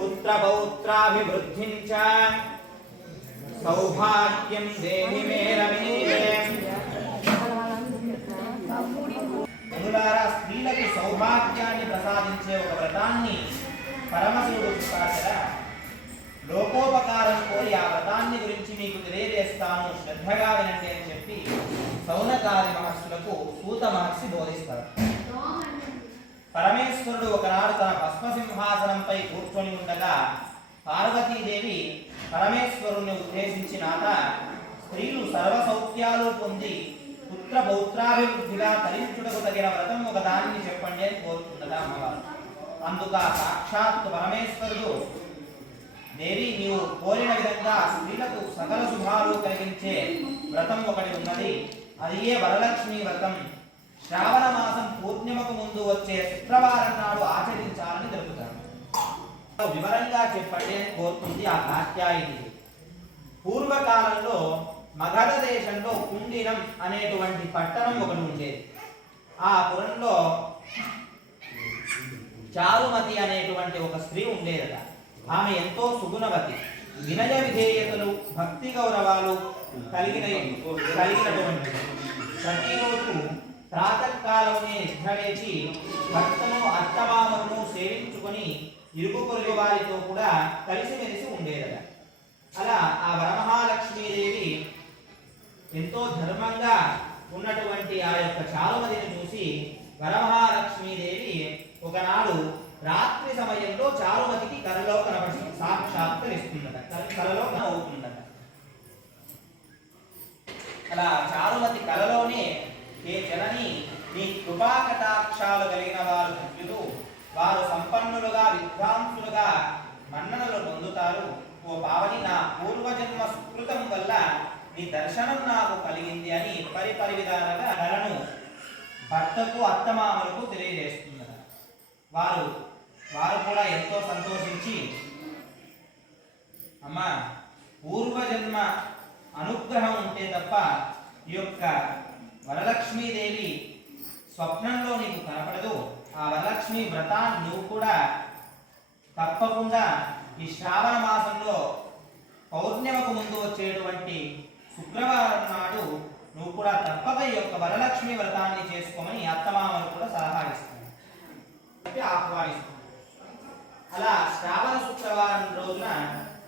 पुत्रपौत्राभिवृद्धिं च सौभाग्यं देहि मे रमे अनुलारा स्त्रीలకు సౌభాగ్యాన్ని ప్రసాదించే ఒక వ్రతాన్ని పరమశివుడు చెప్పారు. లోకోపకారం కోరి ఆ వ్రతాన్ని గురించి మీకు తెలియజేస్తాను, శ్రద్ధగా వినండి అని చెప్పి సౌనకాది మహర్షులకు సూత మహర్షి బోధిస్తారు. పరమేశ్వరుడు ఒకనాడు తన భస్మసింహాసనంపై కూర్చొని ఉండగా పార్వతీదేవి పరమేశ్వరుని ఉద్దేశించినాక స్త్రీలు సర్వసౌఖ్యాలు పొంది పుత్ర పౌత్రాభివృద్ధిగా తరించుటకు తగిన వ్రతం ఒకదానిని చెప్పండి అని కోరుతున్నదా అమ్మవారు. అందుక సాక్షాత్ పరమేశ్వరుడు దేవి నీవు కోరిన విధంగా స్త్రీలకు సకల శుభాలు కలిగించే వ్రతం ఒకటి ఉన్నది, అది ఏ వరలక్ష్మి వ్రతం. శ్రావణ మాసం పూర్ణిమకు ముందు వచ్చే శుక్రవారం నాడు ఆచరించాలని తెలుపుతారు. వివరంగా చెప్పండి అని కోరుతుంది ఆ కాత్యాయని. పూర్వకాలంలో మగధ దేశంలో కుండినం అనేటువంటి పట్టణం ఒకటి ఉండేది. ఆ పురంలో చారుమతి అనేటువంటి ఒక స్త్రీ ఉండేదట. ఆమె ఎంతో సుగుణవతి, వినయ విధేయతలు, భక్తి గౌరవాలు కలిగినటువంటి. ప్రతిరోజు ప్రాతకాలంలో నిద్రలేచి భక్తను అత్తమామను సేవించుకొని ఇరుగు పొరుగు వారితో కూడా కలిసిమెలిసి ఉండేదట. అలా ఆ వరమహాలక్ష్మీదేవి ఎంతో ధర్మంగా ఉన్నటువంటి ఆ యొక్క చారుమతిని చూసి వరమహాలక్ష్మీదేవి ఒకనాడు రాత్రి సమయంలో చారుమతికి కలలో కనబడి సాక్షాత్కరిస్తుందట, కలలో అవుతుందట. అలా చారుమతి కలలోనే ఏ జనని నీ కృపా కటాక్షాలు కలిగిన వారు ధన్యులు, వారు సంపన్నులుగా విద్వాంసులుగా మన్ననలు పొందుతారు. ఓ పావని, నా పూర్వజన్మ సుకృతం వల్ల నీ దర్శనం నాకు కలిగింది అని పరిపరి విధాలుగా కలను భర్తకు అత్తమామలకు తెలియజేస్తున్నారు. వారు కూడా ఎంతో సంతోషించి, అమ్మా పూర్వజన్మ అనుగ్రహం ఉంటే తప్ప ఈ యొక్క వరలక్ష్మీదేవి స్వప్నంలో నీకు కనపడదు. ఆ వరలక్ష్మి వ్రతాన్ని నువ్వు కూడా తప్పకుండా ఈ శ్రావణ మాసంలో పౌర్ణిమకు ముందు వచ్చేటువంటి శుక్రవారం నాడు నువ్వు కూడా తప్పక ఈ యొక్క వరలక్ష్మి వ్రతాన్ని చేసుకోమని అత్తమామలు కూడా సలహా ఇస్తారు, ఆహ్వానిస్తారు. అలా శ్రావణ శుక్రవారం రోజున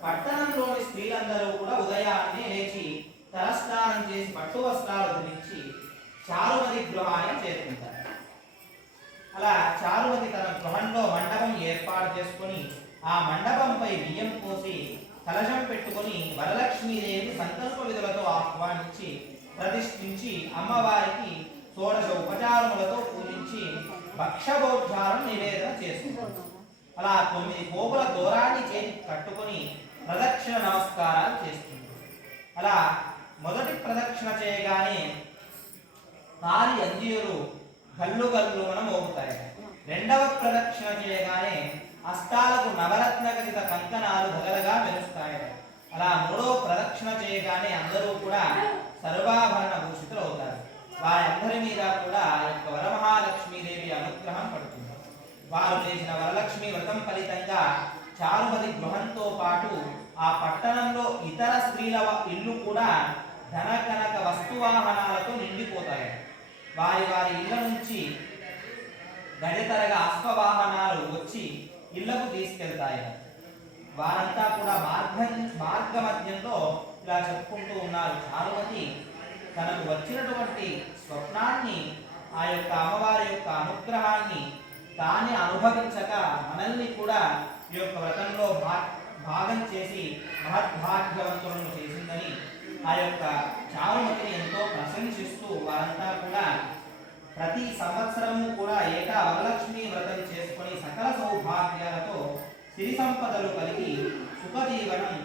పట్టణంలోని స్త్రీలందరూ కూడా ఉదయాన్నే లేచి తలస్నానం చేసి పట్టు వస్త్రాలు ధరించి చారుమతి గృహాన్ని చేరుకుంటారు. అలా చారుమతి తన గృహంలో మండపం ఏర్పాటు చేసుకుని ఆ మండపంపై బియ్యం పోసి కలశం పెట్టుకుని వరలక్ష్మీదేవి సంకల్ప విధులతో ఆహ్వానించి ప్రతిష్ఠించి అమ్మవారికి షోడశ ఉపచారములతో పూజించి భక్షభోజ్యాలను నివేదన చేస్తుంది. అలా 9 గోపుల దూరాన్ని చేతి కట్టుకుని ప్రదక్షిణ నమస్కారాలు చేస్తుంది. అలా మొదటి ప్రదక్షిణ చేయగానే కాలి అందియులు గల్లు గల్లున మోగుతాయి. రెండవ ప్రదక్షిణ చేయగానే అష్టాలకు నవరత్న ఖచ్చిత కంకణాలు ధగలగా మెరుస్తాయి. అలా మూడవ ప్రదక్షిణ చేయగానే అందరూ కూడా సర్వాభరణ భూషితులు అవుతారు. వారందరి మీద కూడా యొక్క వరమహాలక్ష్మీదేవి అనుగ్రహం పడుతుంది. వారు చేసిన వరలక్ష్మి వ్రతం ఫలితంగా చారుమతి గృహంతో పాటు ఆ పట్టణంలో ఇతర స్త్రీల ఇల్లు కూడా ధన కనక వస్తువాహనాలతో నిండిపోతాయి. వారి వారి ఇళ్ల నుంచి గడితరగా అశ్వవాహనాలు వచ్చి ఇళ్లకు తీసుకెళ్తాయి. వారంతా కూడా మార్గ మధ్యంలో ఇలా చెప్పుకుంటూ ఉన్నారు. చారుమతి తనకు వచ్చినటువంటి స్వప్నాన్ని, ఆ యొక్క అమ్మవారి యొక్క అనుగ్రహాన్ని తానే అనుభవించక మనల్ని కూడా ఈ యొక్క వ్రతంలో భాగం చేసి మహద్భాగ్యవంతులను చేసిందని ఆ యొక్క చారుమతిని ఎంతో ప్రశంసిస్తూ వారంతా కూడా ప్రతి సంవత్సరము కూడా ఏటా వరలక్ష్మి వ్రతం చేసుకొని సకల సౌభాగ్యాలతో సిరి సంపదలు కలిగి సుఖజీవనం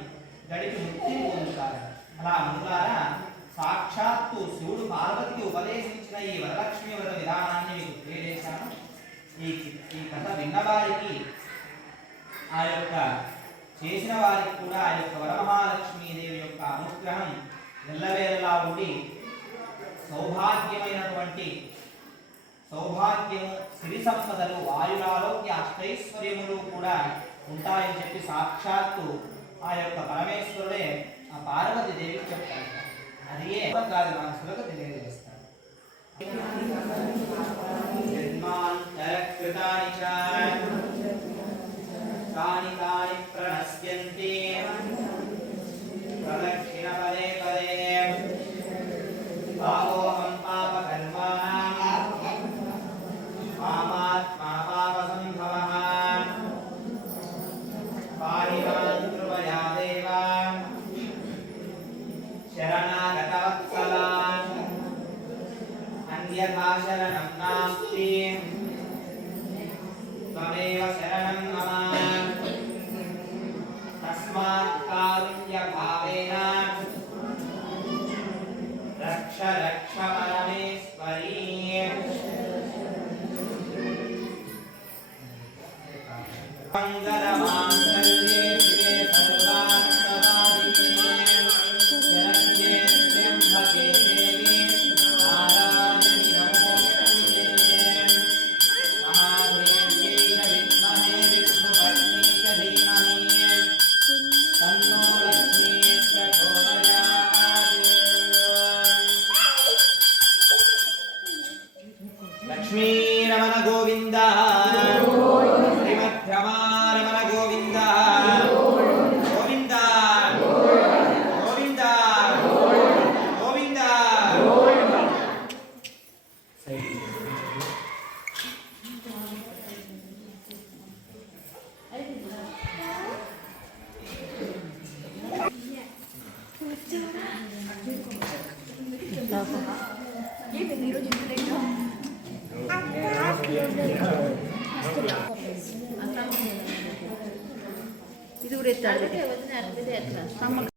గడిపి ముక్తిని పొందుతారు. అలా ముందులారా సాక్షాత్తు శివుడు పార్వతికి ఉపదేశించిన ఈ వరలక్ష్మి వ్రత విధానాన్ని మీకు తెలియజేశాను. ఈ కథ విన్నవారికి, ఆ యొక్క చేసిన వారికి కూడా ఆ యొక్క వరమహాలక్ష్మీదేవి యొక్క అనుగ్రహం ఎల్లవేళలా ఉండి సౌభాగ్యము, సిరి సంపదలు, ఆయురారోగ్య అష్టైశ్వర్యములు కూడా ఉంటాయని చెప్పి సాక్షాత్తు ఆ యొక్క పరమేశ్వరుడే ఆ పార్వతి దేవికి చెప్తారు. అది కాదు మనసులకు తెలియజేస్తారు. జన్మాంతరకృతాని తాని తాని ప్రణశ్యంతి ప్రదక్షిణ పదే పదే పాపోహం పాపకర్మాణం పాపాత్మా పాపసంభవః పాహి మాం కృపయా దేవా శరణాగతవత్సలా అన్యథా శరణం నాస్తి త్వమేవ శరణం మమ తస్మాత్ కారుణ్య భావేన రక్ష రక్ష పరమేశ్వరీ. మంగళమాంగళ్యే శివే సర్వార్థసాధికే శరణ్యే త్ర్యంబకే దేవి నారాయణి నమోస్తుతే. మహాదేవ్యై విద్మహే విష్ణుపత్నీ చ ధీమహి తన్నో లక్ష్మీ ప్రచోదయాత్. లక్ష్మీరమణ గోవింద, శ్రీమద్రమారమణ గోవింద గోవింద గోవింద గోవింద. ಇದು